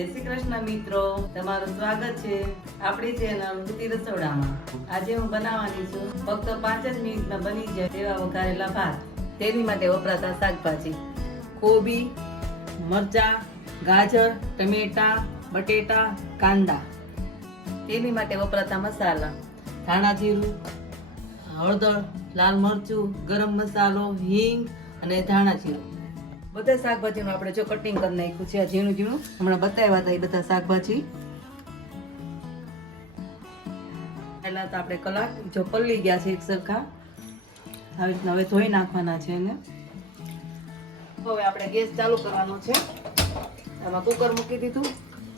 જય શ્રી કૃષ્ણ મિત્રો. તમારું સ્વાગત છે આપણી ચેનલ કૃતિ રસોડામાં. આજે હું બનાવવાની છું ફક્ત પાંચ જ મિનિટમાં બની જાય તેવા વઘારેલા ભાત. તેની માટે વપરાતા શાકભાજી. કોબી, મરચા, ગાજર, ટમેટા, બટેટા, કાંદા. તેની માટે વપરાતા મસાલા. ધાણા જીરું, હળદર, લાલ મરચું, ગરમ મસાલો, હિંગ અને ધાણા જીરું. બધા શાકભાજીનું આપણે જો કટિંગ કરી નાખ્યું છે ઝીણું ઝીણું. હમણાં બતાવ્યા હતા એ બધા શાકભાજી. પહેલા તો આપણે કલાક, જો પલળી ગયા છે એક સરખા. આવી રીતના હવે ધોઈ નાખવાના છે એને. હવે આપણે ગેસ ચાલુ કરવાનો છે. આમાં કુકર મૂકી દીધું.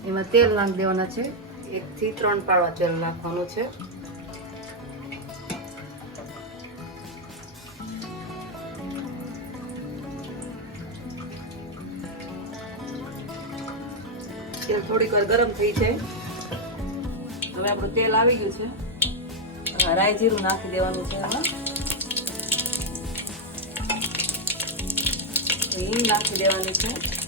એમાં તેલ નાખી દેવાના છે. એકથી ત્રણ પાડવા તેલ નાખવાનું છે. તેલ થોડીક વાર ગરમ થઈ છે હવે આપણું તેલ આવી ગયું છે. રાઈ જીરું નાખી દેવાનું છે એમાં. હિંગ નાખી દેવાની છે.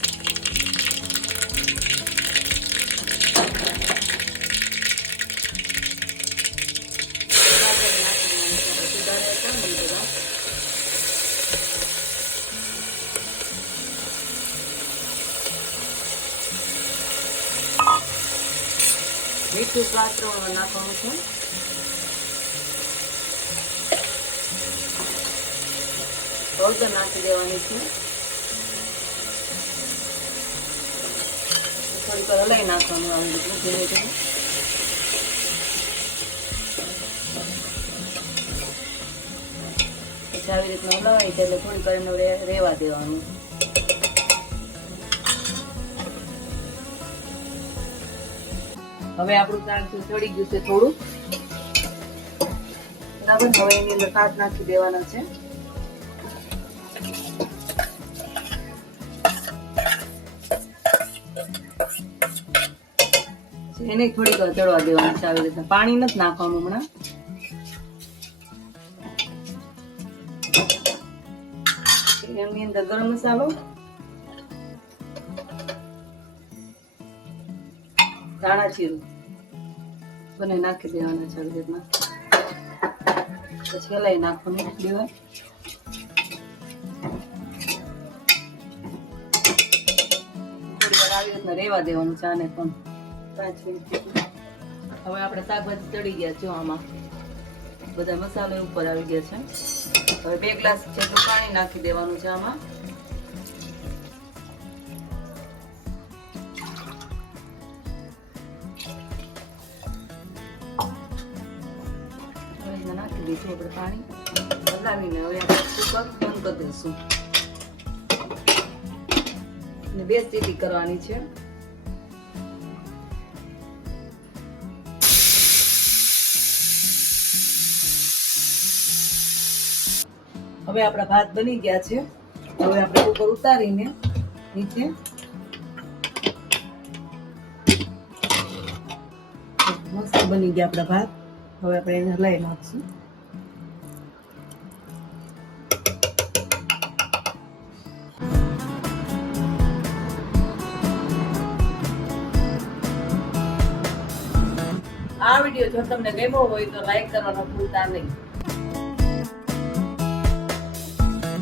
મીઠું સ્વાદ પ્રમાણે નાખવાનું છે. હળદર નાખી દેવાની છે. થોડીક હલાઈ નાખવાનું આવી રીતનું ધીમે ધીમે. પછી આવી રીતના હલાવાય એટલે થોડીક રેવા દેવાનું. હવે આપણું છે ચડી ગયું છે થોડું. બરાબર, હવે એની અંદર કાચ નાખી દેવાના છે. એને થોડીક ચડવા દેવાનું છે, આવી રીતે. પાણી નથી નાખવાનું હમણાં. એની અંદર ગરમ મસાલો. ધાણા જીરું. બને નાખી દેવાના છે રીતના પછી હલાવી નાખવાનું દેવાય આવી રીતના રેવા દેવાનું છે આને પણ. પાંચ હવે આપણે શાકભાજી ચડી ગયા જો આમાં. બધા મસાલા ઉપર આવી ગયા છે. હવે બે ગ્લાસ જેટલું પાણી નાખી દેવાનું છે આમાં. નાખી દઈશું આપણે પાણી. હલાવીને હવે આપણે કુકર બંધ કરી દઈશું. અને બે સીટી કરવાની છે. હવે આપણા ભાત બની ગયા છે. હવે આપણે કુકર ઉતારીને નીચે મસ્ત બની ગયા આપણા ભાત. હવે આપણે એને હલાવી નાખશું. આ વીડિયો જો તમને ગમ્યો હોય તો લાઈક કરવાનો ભૂલતા નહીં.